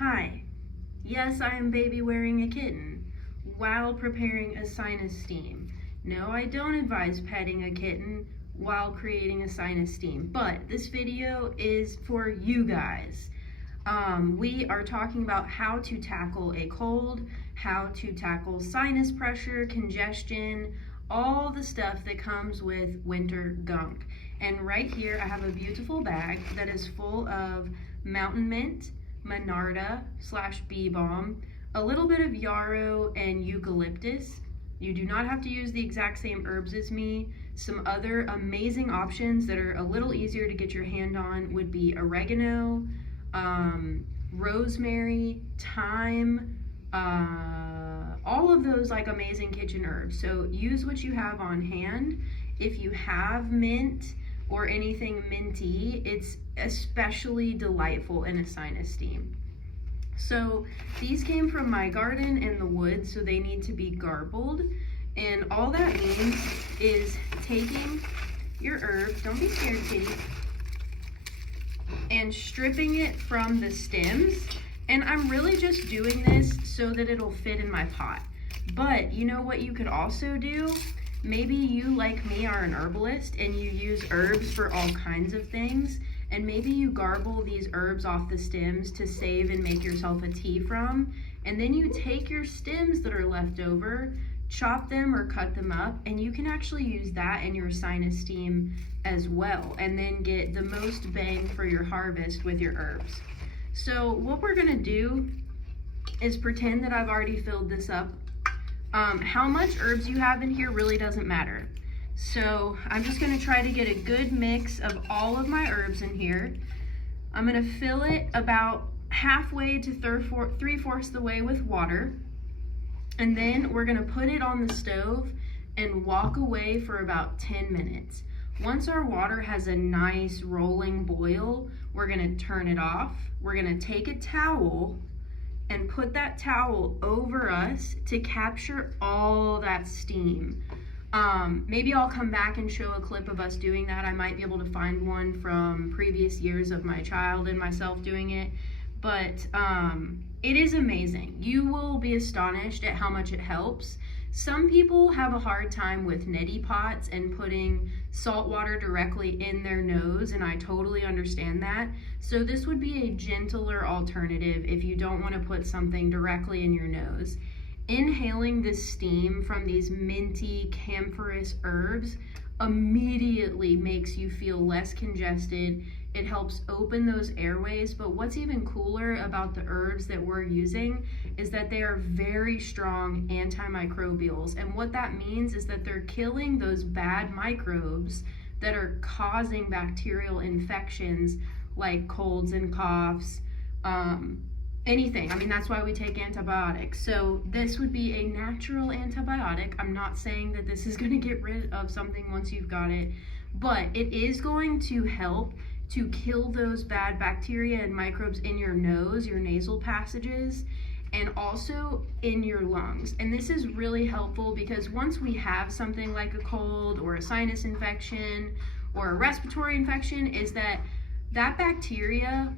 Hi, yes, I am baby wearing a kitten while preparing a sinus steam. No, I don't advise petting a kitten while creating a sinus steam, but this video is for you guys. We are talking about how to tackle a cold, how to tackle sinus pressure, congestion, all the stuff that comes with winter gunk. And right here I have a beautiful bag that is full of mountain mint, Monarda / bee balm, a little bit of yarrow and eucalyptus. You do not have to use the exact same herbs as me. Some other amazing options that are a little easier to get your hand on would be oregano, rosemary, thyme, all of those like amazing kitchen herbs. So use what you have on hand. If you have mint or anything minty, it's especially delightful in a sinus steam. So these came from my garden in the woods, so they need to be garbled. And all that means is taking your herb, don't be scared, kitty, and stripping it from the stems. And I'm really just doing this so that it'll fit in my pot. But you know what you could also do? Maybe you, like me, are an herbalist and you use herbs for all kinds of things, and maybe you garble these herbs off the stems to save and make yourself a tea from, and then you take your stems that are left over, chop them or cut them up, and you can actually use that in your sinus steam as well, and then get the most bang for your harvest with your herbs. So what we're gonna do is pretend that I've already filled this up. How much herbs you have in here really doesn't matter. So I'm just gonna try to get a good mix of all of my herbs in here. I'm gonna fill it about halfway to 3/4 the way with water. And then we're gonna put it on the stove and walk away for about 10 minutes. Once our water has a nice rolling boil, we're gonna turn it off. We're gonna take a towel and put that towel over us to capture all that steam. Maybe I'll come back and show a clip of us doing that. I might be able to find one from previous years of my child and myself doing it, but it is amazing. You will be astonished at how much it helps. Some people have a hard time with neti pots and putting salt water directly in their nose, and I totally understand that. So this would be a gentler alternative if you don't want to put something directly in your nose. Inhaling this steam from these minty, camphorous herbs immediately makes you feel less congested. It helps open those airways, but what's even cooler about the herbs that we're using is that they are very strong antimicrobials. And what that means is that they're killing those bad microbes that are causing bacterial infections like colds and coughs, anything. I mean, that's why we take antibiotics. So this would be a natural antibiotic. I'm not saying that this is going to get rid of something once you've got it, but it is going to help to kill those bad bacteria and microbes in your nose, your nasal passages, and also in your lungs. And this is really helpful because once we have something like a cold or a sinus infection or a respiratory infection, is that bacteria,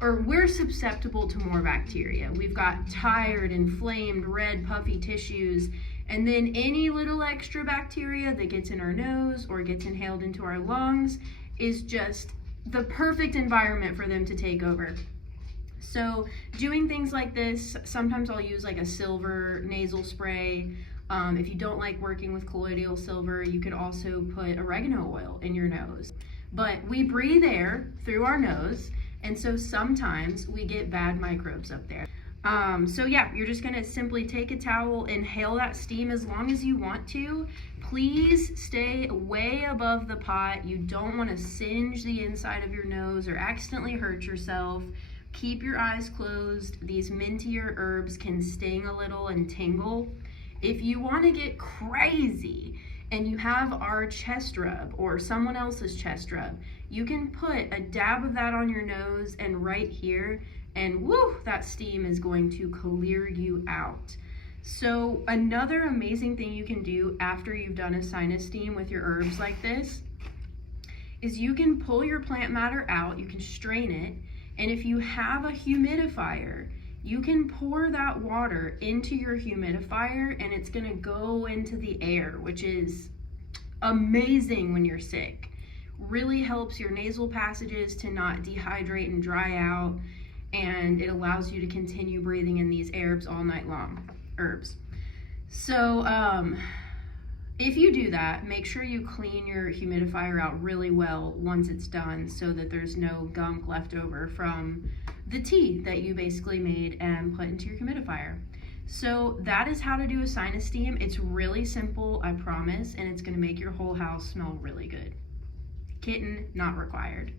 or we're susceptible to more bacteria. We've got tired, inflamed, red, puffy tissues, and then any little extra bacteria that gets in our nose or gets inhaled into our lungs is just the perfect environment for them to take over. So doing things like this, sometimes I'll use like a silver nasal spray. If you don't like working with colloidal silver, you could also put oregano oil in your nose. But we breathe air through our nose, and so sometimes we get bad microbes up there. So yeah, you're just gonna simply take a towel, inhale that steam as long as you want to. Please stay way above the pot. You don't want to singe the inside of your nose or accidentally hurt yourself. Keep your eyes closed. These mintier herbs can sting a little and tingle. If you want to get crazy and you have our chest rub or someone else's chest rub, you can put a dab of that on your nose and right here, and woo, that steam is going to clear you out. So another amazing thing you can do after you've done a sinus steam with your herbs like this is you can pull your plant matter out, you can strain it, And if you have a humidifier, you can pour that water into your humidifier and it's gonna go into the air, which is amazing when you're sick. Really helps your nasal passages to not dehydrate and dry out, and it allows you to continue breathing in these herbs all night long. So if you do that, make sure you clean your humidifier out really well once it's done so that there's no gunk left over from the tea that you basically made and put into your humidifier. So that is how to do a sinus steam. It's really simple, I promise, and it's gonna make your whole house smell really good. Kitten not required.